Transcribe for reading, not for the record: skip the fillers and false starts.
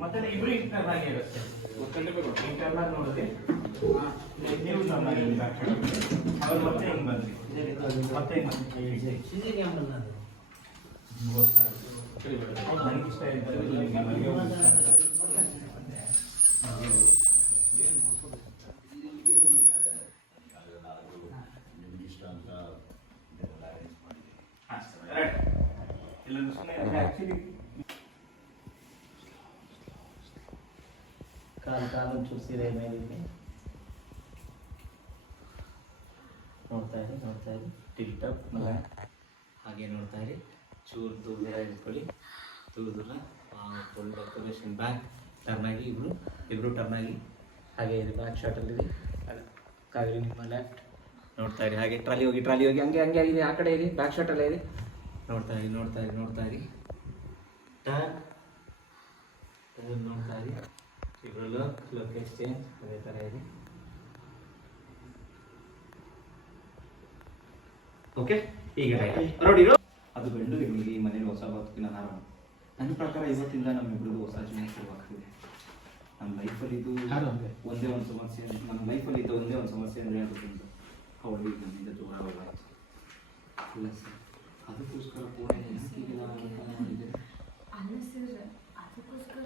ಮತ್ತೆ ಇಬ್ರು ಇಂಟರ್ನಲ್ ಆಗಿ ಇರುತ್ತೆ. ಇಂಟರ್ನಲ್ ನೋಡಿದ್ರೆ ನೀವು ಚೆನ್ನಾಗಿ ಅವ್ರು ಮತ್ತೆ ಹಿಂಗೆ ಬಂದ್ರಿ ಮತ್ತೆ ನನಗೆ ಇಷ್ಟ ಕಾಲು ಚೂಸಿದೆ ಮೇಲೆ ನೋಡ್ತಾ ಇರಿ ಟಿಲ್ಟಪ್ ಹಾಗೆ ನೋಡ್ತಾ ಇರಿ. ಚೂರು ದೂರ ಇಟ್ಕೊಳ್ಳಿ, ದೂರ ಫುಲ್ ಡೆಕೋರೇಷನ್ ಬ್ಯಾಕ್ ಟರ್ನ್ ಆಗಿ ಇಬ್ರು ಟರ್ನ್ ಆಗಿ ಹಾಗೆ ಇದೆ. ಬ್ಯಾಕ್ ಶಾಟಲ್ಲಿದೆ ಕಾವೇರಿ ನಿಮ್ಮ ಲೆಫ್ಟ್ ನೋಡ್ತಾ ಇರಿ. ಹಾಗೆ ಟ್ರಾಲಿ ಹೋಗಿ ಹಂಗೆ ಆಗಿದೆ, ಆ ಕಡೆ ಇದೆ, ಬ್ಯಾಕ್ ಶಾಟಲ್ಲೇ ಇದೆ. ನೋಡ್ತಾ ಇರಿ ಟರ್ನ್ ನೋಡ್ತಾ ಇರಿ. ಇಬ್ರು ಲುಕ್ ಎಕ್ಸ್ಚೇಂಜ್ ಅದೇ ಥರ ಇದೆ. ಓಕೆ, ಈಗ ನೋಡಿ ಅದು ಗಂಡು ಹೆಣ್ಣಿಗೆ ಈ ಮನೇಲಿ ಹೊಸ ಬದುಕಿನ ಆರಂಭ. ನನ್ನ ಪ್ರಕಾರ ಇವತ್ತಿಂದ ನಮ್ಮಿಬ್ರದ್ದು ಹೊಸ ಜೀವನ ಶುರುವಾಗ್ತಿದೆ. ನಮ್ಮ ಲೈಫಲ್ಲಿ ಇದು ಒಂದೇ ಒಂದು ಸಮಸ್ಯೆ, ನಮ್ಮ ಲೈಫಲ್ಲಿ ಇದು ಒಂದೇ ಒಂದು ಸಮಸ್ಯೆ ಅಂದರೆ ಅದಕ್ಕಿಂತ ಅವಳು ಈಗ ನನ್ನಿಂದ ದೂರ ಹೋಗಾಯ್ತು. ಇಲ್ಲ ಸರ್, ಅದಕ್ಕೋಸ್ಕರ ಫೋನ್ ಮಾಡಿದೆ. ಅಲ್ಲ ಸರ್, ಅದಕ್ಕೋಸ್ಕರ